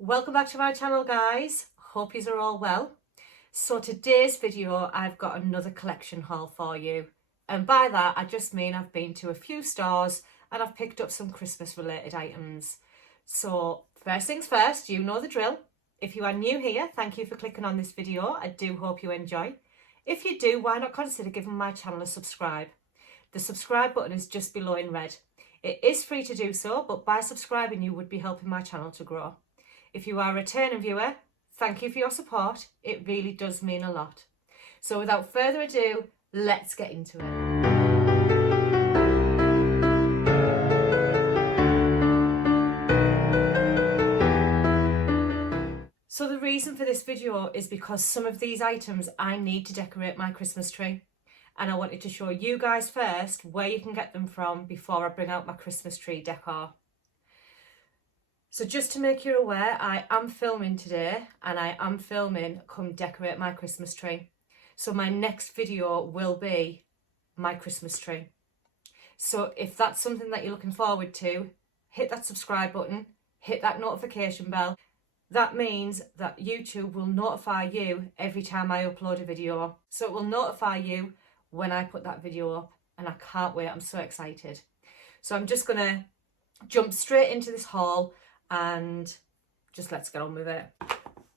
Welcome back to my channel, guys. Hope yous are all well. So today's video, I've got another collection haul for you. And by that, I just mean I've been to a few stores and I've picked up some Christmas related items. So first things first, you know the drill. If you are new here, thank you for clicking on this video. I do hope you enjoy. If you do, why not consider giving my channel a subscribe? The subscribe button is just below in red. It is free to do so, but by subscribing you would be helping my channel to grow. If you are a returning viewer, thank you for your support. It really does mean a lot. So without further ado, let's get into it. So the reason for this video is because some of these items I need to decorate my Christmas tree. And I wanted to show you guys first where you can get them from before I bring out my Christmas tree decor. So just to make you aware, I am filming today and I am filming come decorate my Christmas tree. So my next video will be my Christmas tree. So if that's something that you're looking forward to, hit that subscribe button, hit that notification bell. That means that YouTube will notify you every time I upload a video. So it will notify you when I put that video up, and I can't wait. I'm so excited. So I'm just gonna jump straight into this haul and just let's get on with it.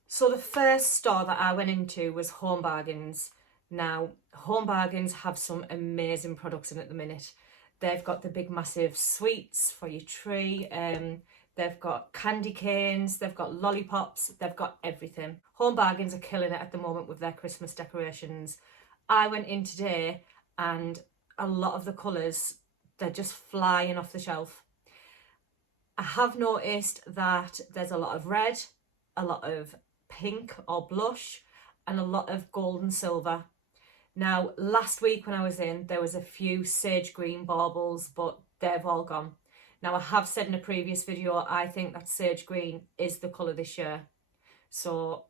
So the first store that I went into was Home Bargains. Now, Home Bargains have some amazing products in at the minute. They've got the big massive sweets for your tree, they've got candy canes, they've got lollipops, they've got everything. Home Bargains are killing it at the moment with their Christmas decorations. I went in today and a lot of the colours, they're just flying off the shelf. I have noticed that there's a lot of red, a lot of pink or blush, and a lot of gold and silver. Now, last week when I was in, there was a few sage green baubles, but they've all gone. Now, I have said in a previous video, I think that sage green is the colour this year. So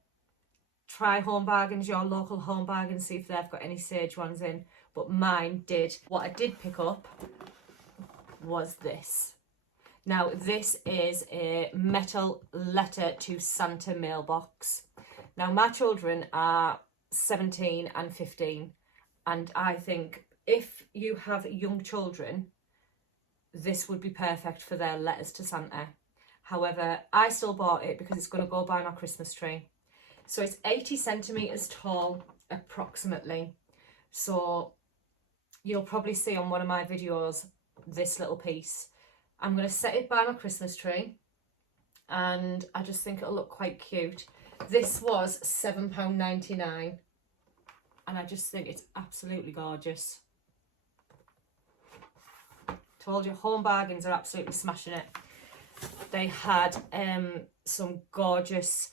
try Home Bargains, your local Home Bargains, see if they've got any sage ones in. But mine did. What I did pick up was this. Now, this is a metal letter to Santa mailbox. Now, my children are 17 and 15. And I think if you have young children, this would be perfect for their letters to Santa. However, I still bought it because it's going to go by my Christmas tree. So it's 80 centimetres tall, approximately. So you'll probably see on one of my videos this little piece. I'm going to set it by my Christmas tree and I just think it'll look quite cute. This was £7.99 and I just think it's absolutely gorgeous. Told you, Home Bargains are absolutely smashing it. They had some gorgeous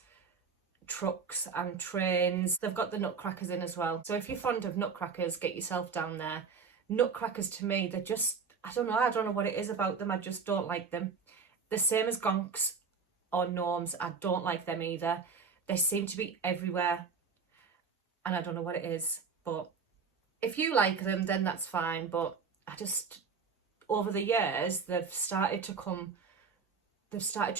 trucks and trains. They've got the nutcrackers in as well. So if you're fond of nutcrackers, get yourself down there. Nutcrackers, to me, they're just, I don't know what it is about them. I just don't like them. The same as gonks or gnomes. I don't like them either. They seem to be everywhere and I don't know what it is. But if you like them, then that's fine. But I just, over the years, they've started to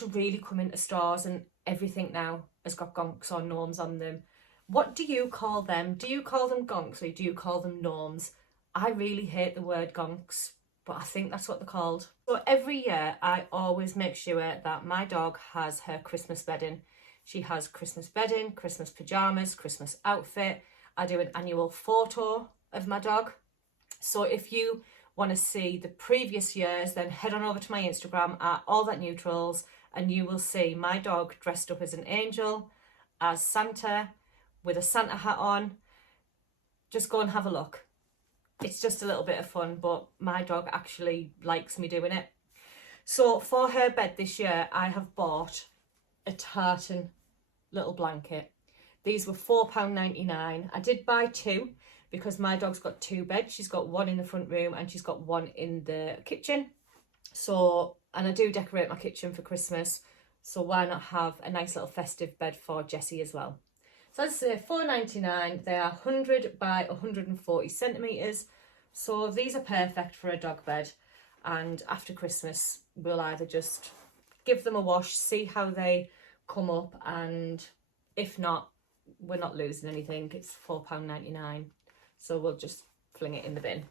really come into stores and everything now has got gonks or gnomes on them. What do you call them? Do you call them gonks or do you call them gnomes? I really hate the word gonks, but I think that's what they're called. So every year I always make sure that my dog has her Christmas bedding. She has Christmas bedding, Christmas pyjamas, Christmas outfit. I do an annual photo of my dog. So if you want to see the previous years, then head on over to my Instagram at All That Neutrals and you will see my dog dressed up as an angel, as Santa, with a Santa hat on. Just go and have a look. It's just a little bit of fun, but my dog actually likes me doing it. So for her bed this year, I have bought a tartan little blanket. These were £4.99. I did buy two because my dog's got two beds. She's got one in the front room and she's got one in the kitchen. So, and I do decorate my kitchen for Christmas. So why not have a nice little festive bed for Jessie as well? So as I say, £4.99. They are 100 by 140 centimetres. So these are perfect for a dog bed. And after Christmas, we'll either just give them a wash, see how they come up, and if not, we're not losing anything. It's £4.99, so we'll just fling it in the bin.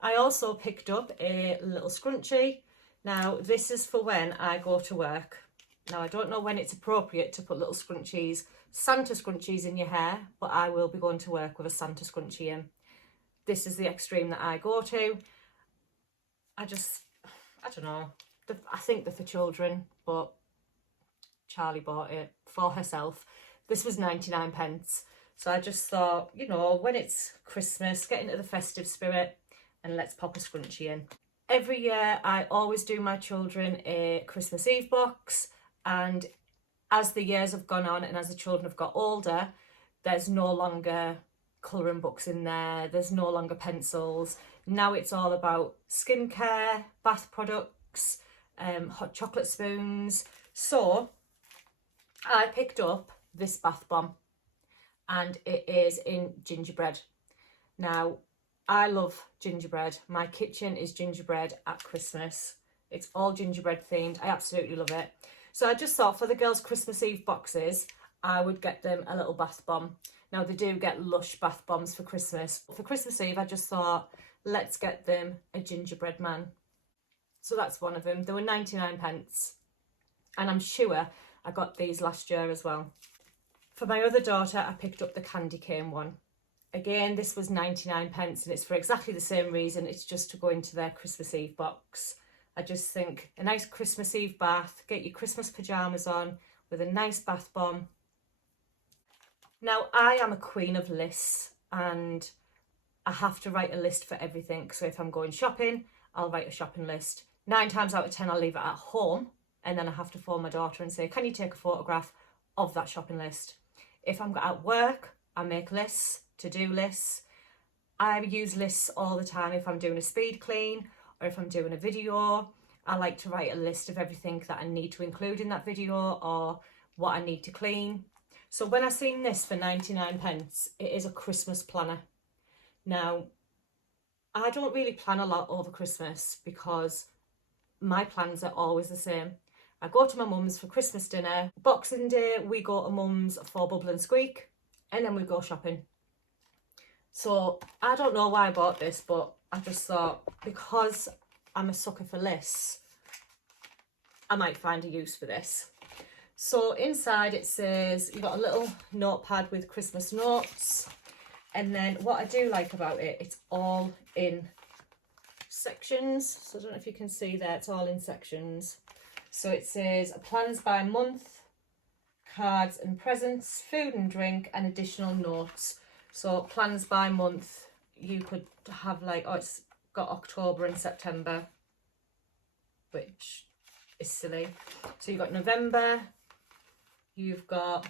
I also picked up a little scrunchie. Now this is for when I go to work. Now I don't know when it's appropriate to put little scrunchies, Santa scrunchies in your hair, but I will be going to work with a Santa scrunchie in. This is the extreme that I go to. I don't know. I think they're for children, but Charlie bought it for herself. This was 99 pence. So I just thought, you know, when it's Christmas, get into the festive spirit and let's pop a scrunchie in. Every year I always do my children a Christmas Eve box, and as the years have gone on and as the children have got older, there's no longer colouring books in there, there's no longer pencils. Now it's all about skincare, bath products, hot chocolate spoons. So I picked up this bath bomb, and it is in gingerbread. Now I love gingerbread. My kitchen is gingerbread at Christmas. It's all gingerbread themed. I absolutely love it. So I just thought for the girls' Christmas Eve boxes, I would get them a little bath bomb. Now they do get Lush bath bombs for Christmas. For Christmas Eve, I just thought, let's get them a gingerbread man. So that's one of them. They were 99 pence. And I'm sure I got these last year as well. For my other daughter, I picked up the candy cane one. Again, this was 99 pence, and it's for exactly the same reason. It's just to go into their Christmas Eve box. I just think a nice Christmas Eve bath, get your Christmas pyjamas on with a nice bath bomb. Now, I am a queen of lists, and I have to write a list for everything. So if I'm going shopping, I'll write a shopping list. 9 times out of 10, I'll leave it at home, and then I have to phone my daughter and say, can you take a photograph of that shopping list? If I'm at work, I make lists, to-do lists. I use lists all the time if I'm doing a speed clean or if I'm doing a video. I like to write a list of everything that I need to include in that video or what I need to clean. So when I seen this for 99 pence, it is a Christmas planner. Now, I don't really plan a lot over Christmas because my plans are always the same. I go to my mum's for Christmas dinner. Boxing Day, we go to mum's for Bubble and Squeak, and then we go shopping. So I don't know why I bought this, but I just thought because I'm a sucker for lists, I might find a use for this. So inside it says, you've got a little notepad with Christmas notes. And then what I do like about it, it's all in sections. So I don't know if you can see there, it's all in sections. So it says plans by month, cards and presents, food and drink, and additional notes. So plans by month, you could have like, oh, it's got October and September, which is silly. So you've got November, you've got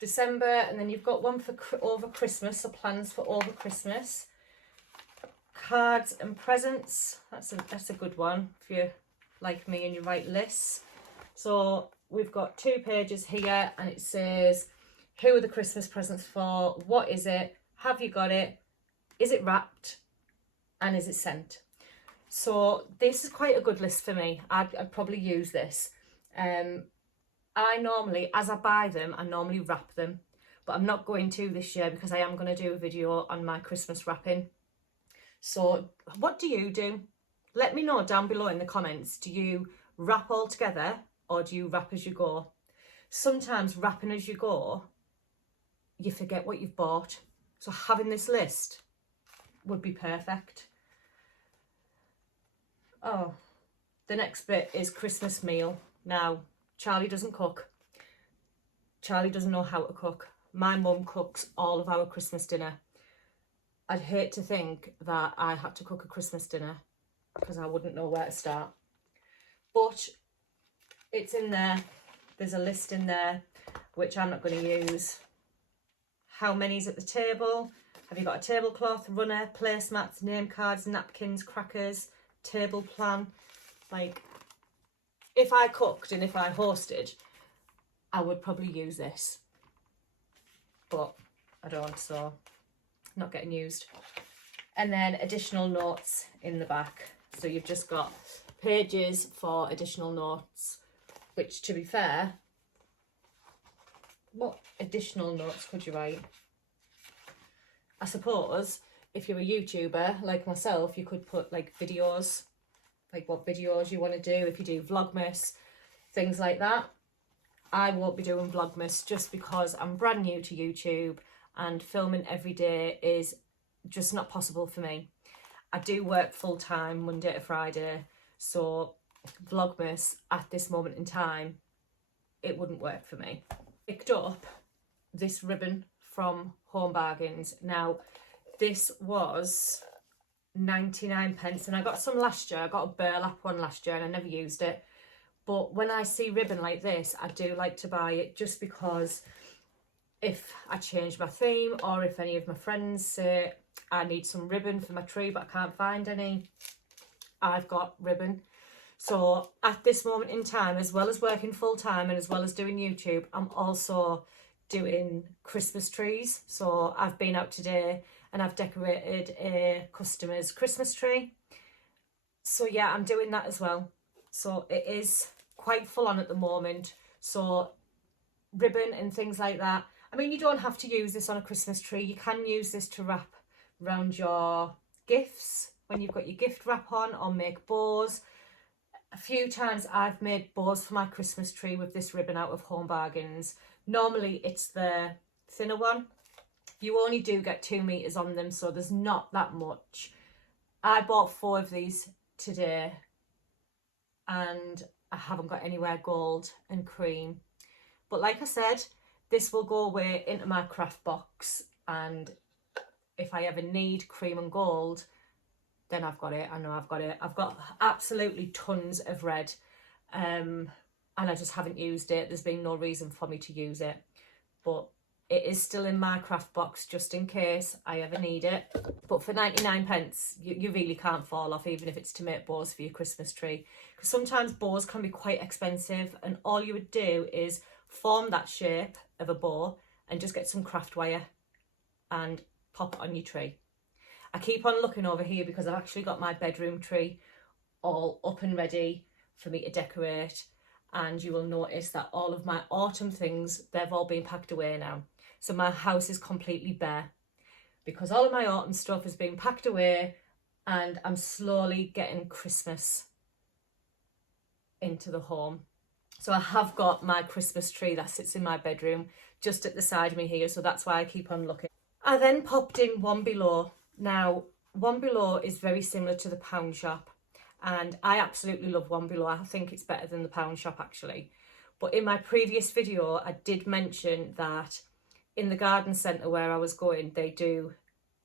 December, and then you've got one for over Christmas, so plans for over Christmas. Cards and presents, that's a good one if you're like me and you write lists. So we've got 2 pages here, and it says, who are the Christmas presents for? What is it? Have you got it? Is it wrapped? And is it sent? So this is quite a good list for me. I'd probably use this. I normally, as I buy them, I normally wrap them. But I'm not going to this year because I am going to do a video on my Christmas wrapping. So what do you do? Let me know down below in the comments. Do you wrap all together or do you wrap as you go? Sometimes wrapping as you go, you forget what you've bought. So having this list would be perfect. Oh, the next bit is Christmas meal. Now, Charlie doesn't cook. Charlie doesn't know how to cook. My mum cooks all of our Christmas dinner. I'd hate to think that I had to cook a Christmas dinner because I wouldn't know where to start. But it's in there. There's a list in there, which I'm not going to use. How many's at the table? Have you got a tablecloth, runner, placemats, name cards, napkins, crackers, table plan? Like, if I cooked and if I hosted, I would probably use this. But I don't, so not getting used. And then additional notes in the back. So you've just got pages for additional notes. which, to be fair, what additional notes could you write? I suppose if you're a YouTuber like myself, you could put like videos, like what videos you want to do, if you do Vlogmas, things like that. I won't be doing Vlogmas just because I'm brand new to YouTube and filming every day is just not possible for me. I do work full time Monday to Friday, so Vlogmas at this moment in time, it wouldn't work for me. Picked up this ribbon from Home Bargains. Now, this was 99p, and I got some last year. I got a burlap one last year and I never used it. But when I see ribbon like this, I do like to buy it just because if I change my theme or if any of my friends say I need some ribbon for my tree but I can't find any, I've got ribbon. So at this moment in time, as well as working full time and as well as doing YouTube, I'm also doing Christmas trees. So I've been out today and I've decorated a customer's Christmas tree. So yeah, I'm doing that as well. So it is quite full on at the moment. So ribbon and things like that. I mean, you don't have to use this on a Christmas tree. You can use this to wrap around your gifts when you've got your gift wrap on, or make bows. A few times I've made bows for my Christmas tree with this ribbon out of Home Bargains. Normally it's the thinner one. You only do get 2 meters on them, so there's not that much. I bought 4 of these today and I haven't got anywhere gold and cream. But like I said, this will go away into my craft box, and if I ever need cream and gold, then I've got it. I know I've got it. I've got absolutely tons of red, and I just haven't used it. There's been no reason for me to use it, but it is still in my craft box just in case I ever need it. But for 99p, you really can't fall off, even if it's to make bows for your Christmas tree. Because sometimes bows can be quite expensive, and all you would do is form that shape of a bow and just get some craft wire and pop it on your tree. I keep on looking over here because I've actually got my bedroom tree all up and ready for me to decorate, and you will notice that all of my autumn things, they've all been packed away now. So my house is completely bare because all of my autumn stuff has been packed away, and I'm slowly getting Christmas into the home. So I have got my Christmas tree that sits in my bedroom just at the side of me here, so that's why I keep on looking. I then popped in One Below. Now, One Below is very similar to the pound shop, and I absolutely love One Below. I think it's better than the pound shop actually. But in my previous video, I did mention that in the garden centre where I was going, they do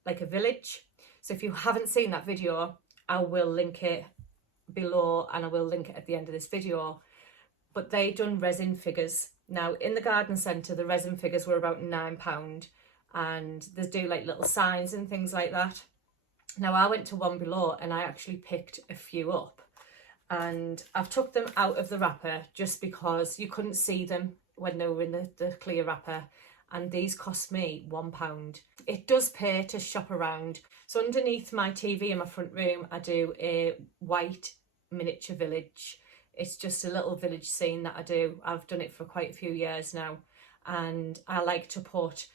like a village. So if you haven't seen that video, I will link it below and I will link it at the end of this video. But they done resin figures. Now in the garden centre, the resin figures were about £9, and they do like little signs and things like that. Now I went to One Below and I actually picked a few up, and I've took them out of the wrapper just because you couldn't see them when they were in the clear wrapper, and these cost me £1. It does pay to shop around. So underneath my TV in my front room, I do a white miniature village. It's just a little village scene that I do. I've done it for quite a few years now, and I like to put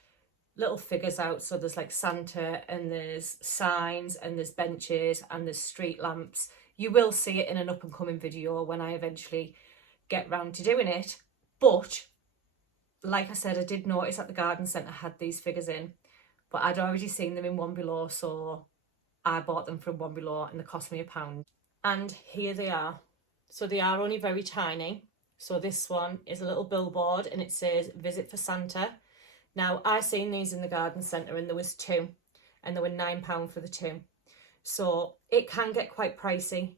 little figures out. So there's like Santa, and there's signs, and there's benches, and there's street lamps. You will see it in an up and coming video when I eventually get round to doing it. But like I said, I did notice that the garden centre had these figures in, but I'd already seen them in One Below, so I bought them from One Below and they cost me £1. And here they are. So they are only very tiny. So this one is a little billboard and it says "Visit for Santa." Now I seen these in the garden centre and there was 2, and they were £9 for the 2. So it can get quite pricey.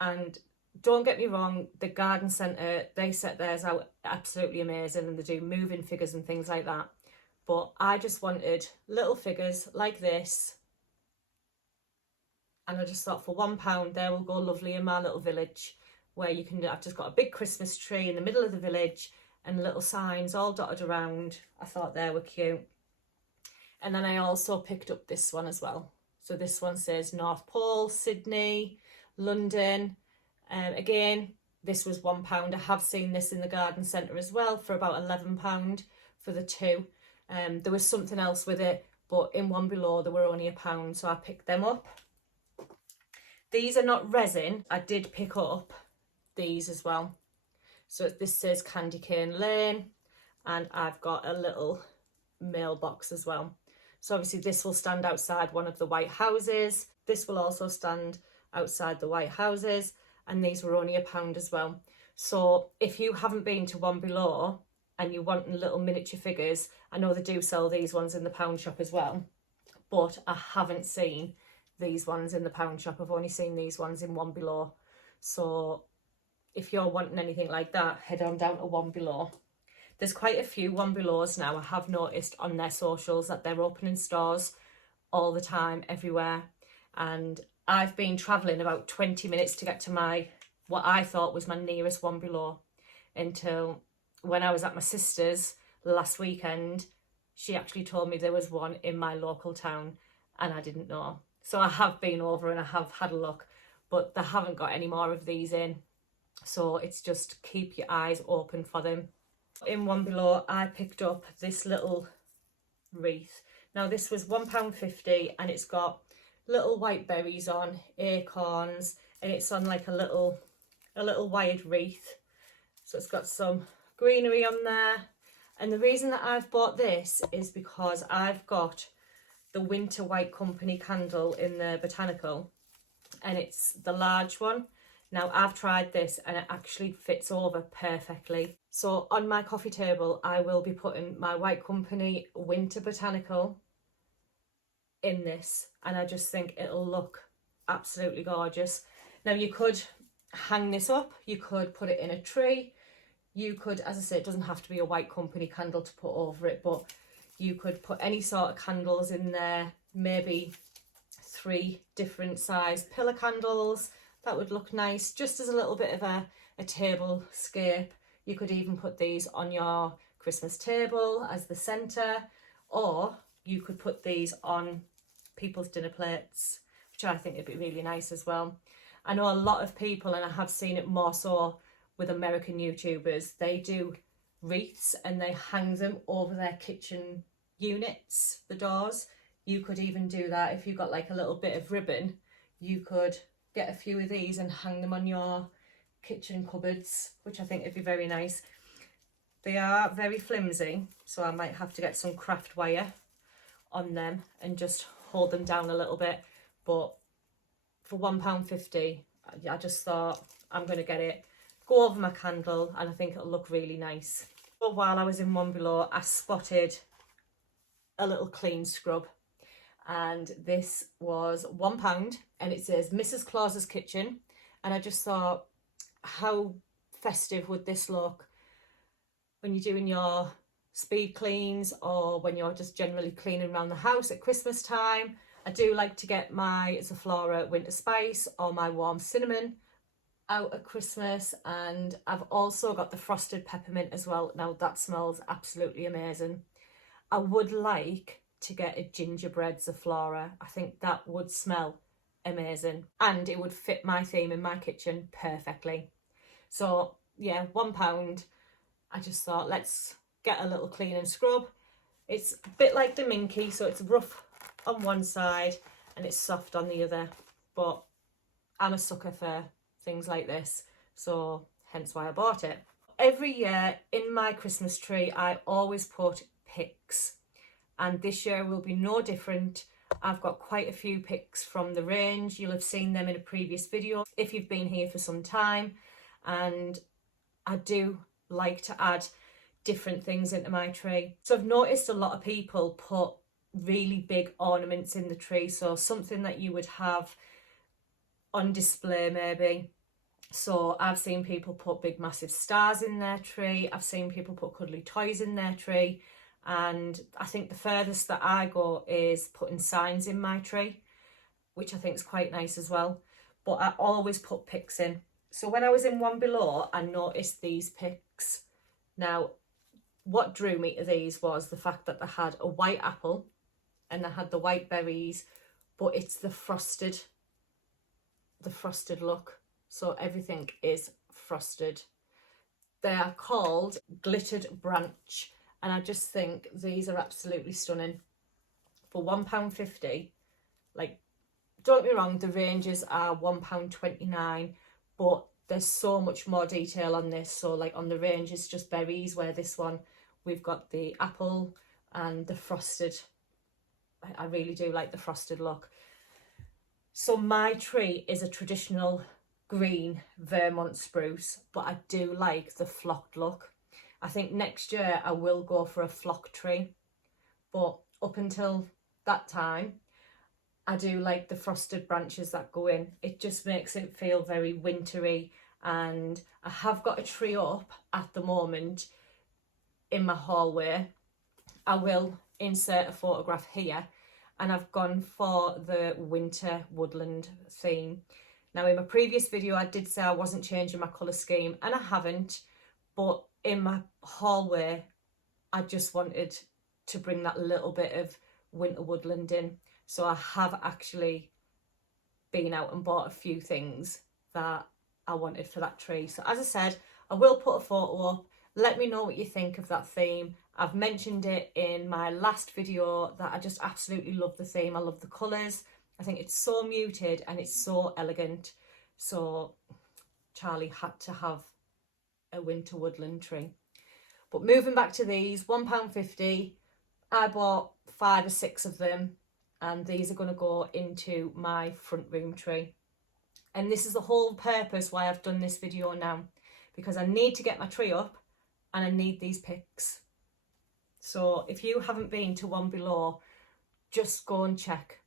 And don't get me wrong, the garden centre, they set theirs out absolutely amazing, and they do moving figures and things like that. But I just wanted little figures like this, and I just thought for £1 they will go lovely in my little village, where you can, I've just got a big Christmas tree in the middle of the village and little signs all dotted around. I thought they were cute. And then I also picked up this one as well. So this one says North Pole, Sydney, London. Again, This was £1. I have seen this in the garden centre as well for about £11 for the two. There was something else with it, but in One Below they were only £1, so I picked them up. These are not resin. I did pick up these as well. So this says Candy Cane Lane, and I've got a little mailbox as well. So obviously this will stand outside one of the white houses. This will also stand outside the white houses, and these were only £1 as well. So if you haven't been to One Below and you want little miniature figures, I know they do sell these ones in the pound shop as well, but I haven't seen these ones in the pound shop. I've only seen these ones in One Below. So if you're wanting anything like that, head on down to One Below. There's quite a few One Belows now. I have noticed on their socials that they're opening stores all the time, everywhere. And I've been travelling about 20 minutes to get to what I thought was my nearest One Below, until when I was at my sister's last weekend, she actually told me there was one in my local town and I didn't know. So I have been over and I have had a look, but they haven't got any more of these in. So it's just keep your eyes open for them. In One Below, I picked up this little wreath. Now this was £1.50 and it's got little white berries on, acorns, and it's on like a little wired wreath. So it's got some greenery on there. And the reason that I've bought this is because I've got the Winter White Company candle in the botanical, and it's the large one. Now I've tried this and it actually fits over perfectly. So on my coffee table, I will be putting my White Company Winter Botanical in this, and I just think it'll look absolutely gorgeous. Now you could hang this up, you could put it in a tree, you could, as I say, it doesn't have to be a White Company candle to put over it, but you could put any sort of candles in there, maybe 3 different size pillar candles. That would look nice, just as a little bit of a table scape. You could even put these on your Christmas table as the centre, or you could put these on people's dinner plates, which I think would be really nice as well. I know a lot of people, and I have seen it more so with American YouTubers, they do wreaths and they hang them over their kitchen units, the doors. You could even do that if you've got like a little bit of ribbon. You could get a few of these and hang them on your kitchen cupboards, which I think would be very nice. They are very flimsy, so I might have to get some craft wire on them and just hold them down a little bit. But for £1.50, I just thought I'm going to get it, go over my candle, and I think it'll look really nice. But while I was in One Below, I spotted a little clean scrub, and this was £1 and it says Mrs. Claus's Kitchen, and I just thought, how festive would this look when you're doing your speed cleans or when you're just generally cleaning around the house at Christmas time. I do like to get my Zaflora Winter Spice or my warm cinnamon out at Christmas, and I've also got the frosted peppermint as well. Now that smells absolutely amazing. I would like to get a gingerbread Zaflora. I think that would smell amazing and it would fit my theme in my kitchen perfectly. So yeah, £1. I just thought, let's get a little clean and scrub. It's a bit like the Minky, so it's rough on one side and it's soft on the other, but I'm a sucker for things like this, so hence why I bought it. Every year in my Christmas tree I always put picks, and this year will be no different. I've got quite a few picks from the range. You'll have seen them in a previous video if you've been here for some time, and I do like to add different things into my tree. So I've noticed a lot of people put really big ornaments in the tree, so something that you would have on display maybe. So I've seen people put big massive stars in their tree, I've seen people put cuddly toys in their tree, and I think the furthest that I go is putting signs in my tree, which I think is quite nice as well. But I always put picks in. So when I was in One Below, I noticed these picks. Now, what drew me to these was the fact that they had a white apple and they had the white berries, but it's the frosted look. So everything is frosted. They are called Glittered Branch, and I just think these are absolutely stunning. For £1.50, like, don't get me wrong, the ranges are £1.29, but there's so much more detail on this. So like on the range, it's just berries, where this one, we've got the apple and the frosted. I really do like the frosted look. So my tree is a traditional green Vermont spruce, but I do like the flocked look. I think next year I will go for a flock tree, but up until that time, I do like the frosted branches that go in. It just makes it feel very wintry, and I have got a tree up at the moment in my hallway. I will insert a photograph here, and I've gone for the winter woodland theme. Now in my previous video I did say I wasn't changing my colour scheme, and I haven't, but in my hallway I just wanted to bring that little bit of winter woodland in. So I have actually been out and bought a few things that I wanted for that tree. So as I said, I will put a photo up. Let me know what you think of that theme. I've mentioned it in my last video that I just absolutely love the theme. I love the colours. I think it's so muted and it's so elegant. So Charlie had to have a winter woodland tree. But moving back to these, £1.50. I bought 5 or 6 of them, and these are going to go into my front room tree. And this is the whole purpose why I've done this video now, because I need to get my tree up and I need these picks. So if you haven't been to one below, just go and check.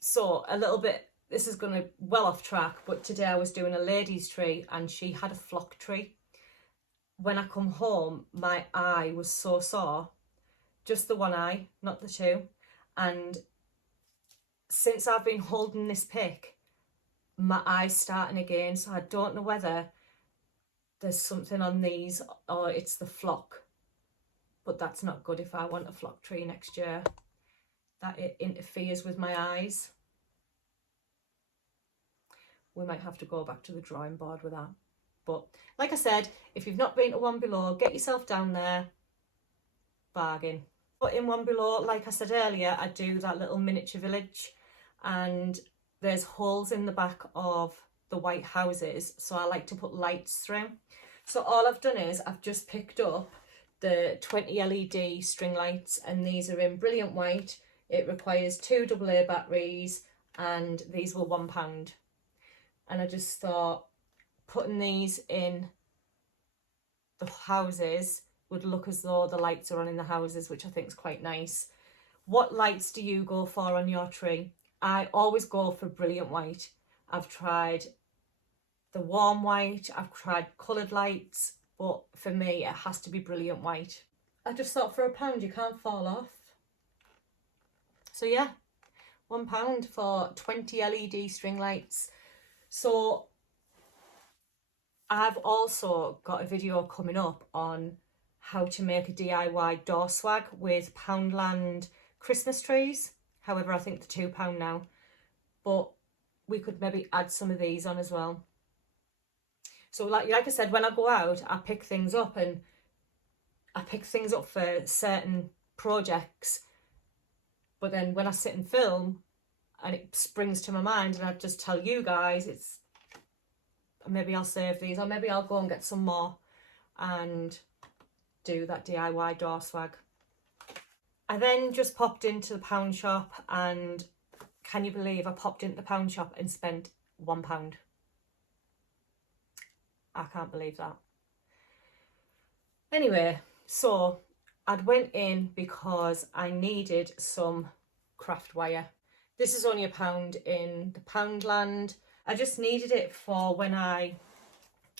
So a little bit, this is going to well off track, but today I was doing a lady's tree and she had a flock tree. When I come home, my eye was so sore, just the one eye, not the two. And since I've been holding this pick, my eye's starting again. So I don't know whether there's something on these or it's the flock. But that's not good if I want a flock tree next year. That it interferes with my eyes. We might have to go back to the drawing board with that. But like I said, if you've not been to one below, get yourself down there. Bargain. But in one below, like I said earlier, I do that little miniature village, and there's holes in the back of the white houses, so I like to put lights through. So all I've done is I've just picked up the 20 LED string lights, and these are in brilliant white. It requires 2 AA batteries, and these were £1. And I just thought putting these in the houses would look as though the lights are on in the houses, which I think is quite nice. What lights do you go for on your tree? I always go for brilliant white. I've tried the warm white, I've tried coloured lights, but for me it has to be brilliant white. I just thought for £1 you can't fall off. So yeah, £1 for 20 LED string lights. So I've also got a video coming up on how to make a DIY door swag with Poundland Christmas trees. However, I think they're £2 now, but we could maybe add some of these on as well. So like I said, when I go out, I pick things up, and I pick things up for certain projects, but then when I sit and film and it springs to my mind and I just tell you guys, it's maybe I'll save these, or maybe I'll go and get some more and do that DIY door swag. I then just popped into the pound shop, and can you believe I popped into the pound shop and spent £1? I can't believe that. Anyway, so I'd went in because I needed some craft wire. This is only £1 in the Poundland. I just needed it for when I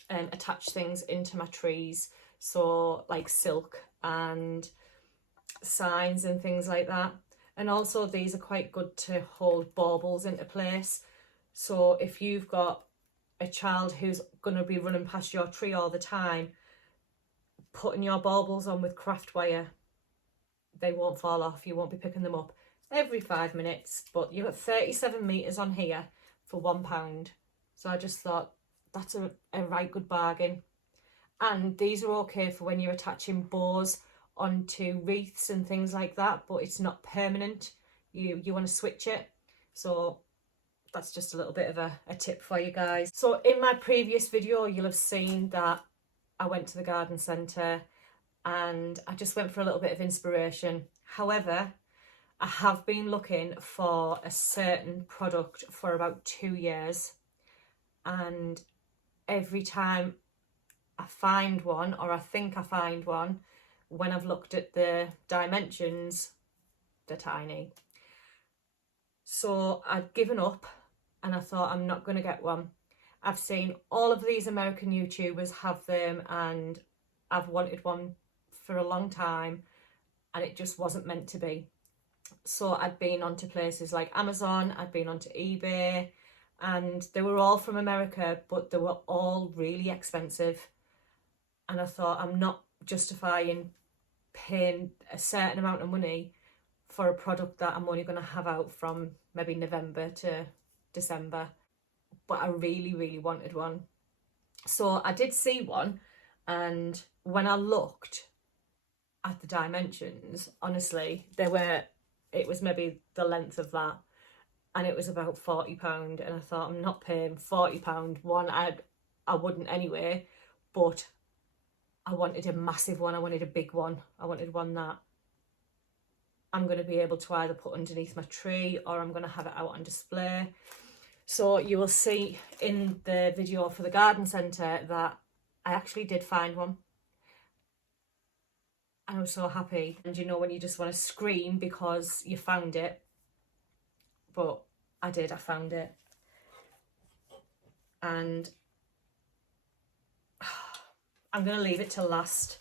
attach things into my trees. So like silk and signs and things like that. And also these are quite good to hold baubles into place. So if you've got a child who's going to be running past your tree all the time, putting your baubles on with craft wire, they won't fall off. You won't be picking them up every 5 minutes. But you've got 37 metres on here for £1. So I just thought that's a right good bargain. And these are okay for when you're attaching bows onto wreaths and things like that, but it's not permanent. You want to switch it. So that's just a little bit of a tip for you guys. So in my previous video, you'll have seen that I went to the garden centre and I just went for a little bit of inspiration. However, I have been looking for a certain product for about 2 years, and every time I find one, or I think I find one, when I've looked at the dimensions, they're tiny. So I'd given up and I thought, I'm not going to get one. I've seen all of these American YouTubers have them and I've wanted one for a long time, and it just wasn't meant to be. So I'd been onto places like Amazon, I'd been onto eBay, and they were all from America, but they were all really expensive. And I thought, I'm not justifying paying a certain amount of money for a product that I'm only going to have out from maybe November to December. But I really, really wanted one. So I did see one, and when I looked at the dimensions, honestly, it was maybe the length of that, and it was about £40, and I thought, I'm not paying £40. One, I wouldn't anyway, but I wanted a massive one. I wanted a big one. I wanted one that I'm going to be able to either put underneath my tree or I'm going to have it out on display. So you will see in the video for the garden centre that I actually did find one. And I was so happy. And you know when you just want to scream because you found it. But I did, I found it. And I'm going to leave it till last,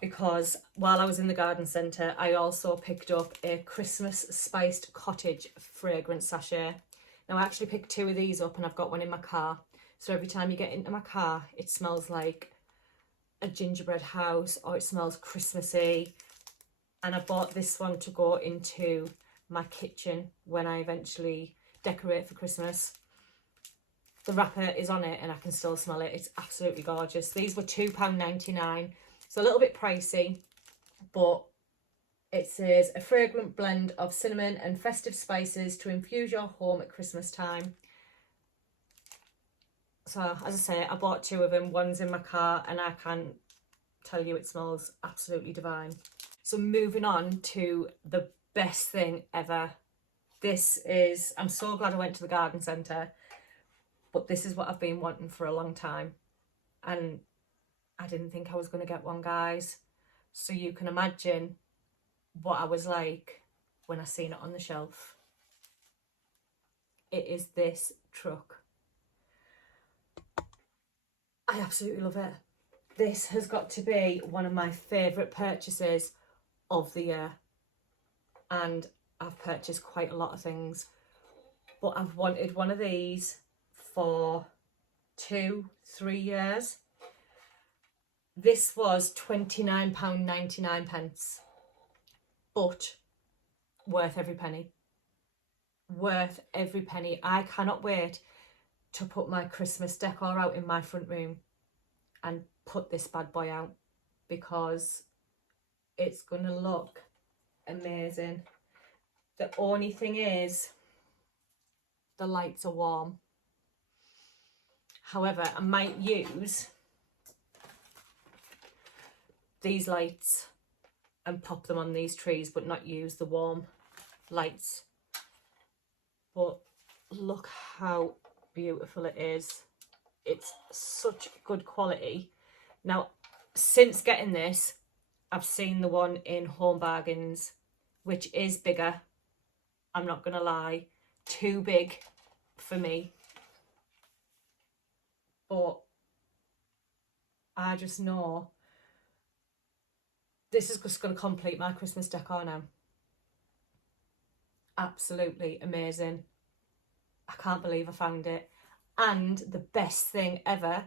because while I was in the garden centre, I also picked up a Christmas spiced cottage fragrance sachet. Now I actually picked 2 of these up and I've got one in my car. So every time you get into my car, it smells like a gingerbread house, or it smells Christmassy. And I bought this one to go into my kitchen when I eventually decorate for Christmas. The wrapper is on it and I can still smell it. It's absolutely gorgeous. These were £2.99. So a little bit pricey, but it says a fragrant blend of cinnamon and festive spices to infuse your home at Christmas time. So as I say, I bought 2 of them. One's in my car and I can tell you it smells absolutely divine. So moving on to the best thing ever. This is, I'm so glad I went to the garden centre, but this is what I've been wanting for a long time. And I didn't think I was going to get one, guys. So you can imagine what I was like when I seen it on the shelf. It is this truck. I absolutely love it. This has got to be one of my favourite purchases of the year. And I've purchased quite a lot of things, but I've wanted one of these for 2-3 years. This was £29.99, but worth every penny. Worth every penny. I cannot wait to put my Christmas decor out in my front room and put this bad boy out, because it's going to look amazing. The only thing is, the lights are warm. However, I might use these lights and pop them on these trees, but not use the warm lights. But look how beautiful it is. It's such good quality. Now, since getting this, I've seen the one in Home Bargains, which is bigger. I'm not going to lie, too big for me. But I just know this is just going to complete my Christmas decor now. Absolutely amazing. I can't believe I found it. And the best thing ever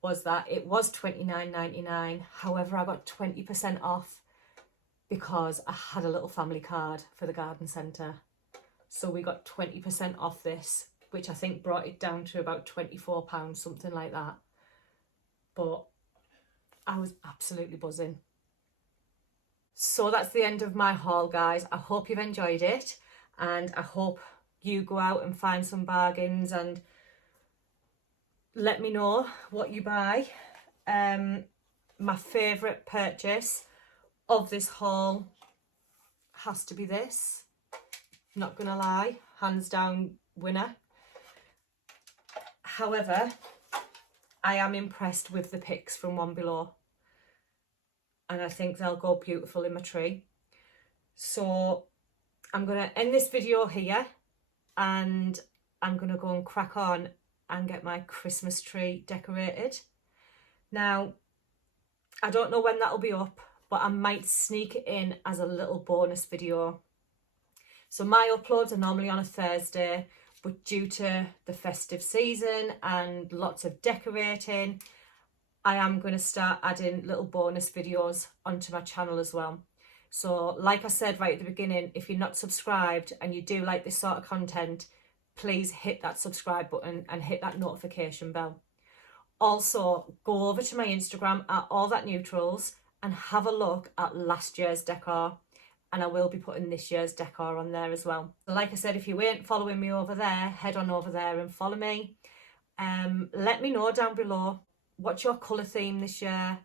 was that it was £29.99. However, I got 20% off because I had a little family card for the garden centre. So we got 20% off this which I think brought it down to about £24, something like that. But I was absolutely buzzing. So that's the end of my haul, guys. I hope you've enjoyed it, and I hope you go out and find some bargains and let me know what you buy. My favourite purchase of this haul has to be this. Not gonna lie, hands down winner. However, I am impressed with the picks from One Below, and I think they'll go beautiful in my tree. So I'm gonna end this video here, and I'm gonna go and crack on and get my Christmas tree decorated. Now, I don't know when that'll be up, but I might sneak it in as a little bonus video. So my uploads are normally on a Thursday, but due to the festive season and lots of decorating, I am going to start adding little bonus videos onto my channel as well. So like I said right at the beginning, if you're not subscribed and you do like this sort of content, please hit that subscribe button and hit that notification bell. Also, go over to my Instagram at All That Neutrals and have a look at last year's decor. And I will be putting this year's decor on there as well. So like I said, if you ain't following me over there, head on over there and follow me. Let me know down below, what's your colour theme this year?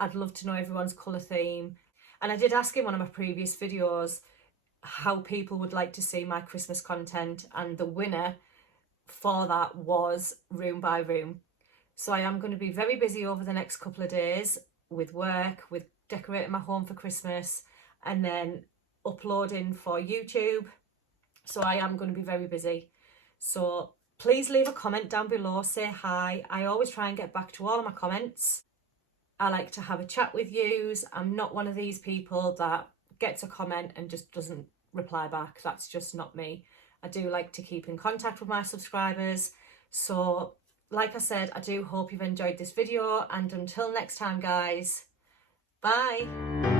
I'd love to know everyone's colour theme. And I did ask in one of my previous videos how people would like to see my Christmas content, and the winner for that was room by room. So I am going to be very busy over the next couple of days with work, with decorating my home for Christmas, and then uploading for YouTube. So I am going to be very busy. So please leave a comment down below, say hi. I always try and get back to all of my comments. I like to have a chat with yous. I'm not one of these people that gets a comment and just doesn't reply back. That's just not me. I do like to keep in contact with my subscribers. So like I said, I do hope you've enjoyed this video, and until next time, guys, bye.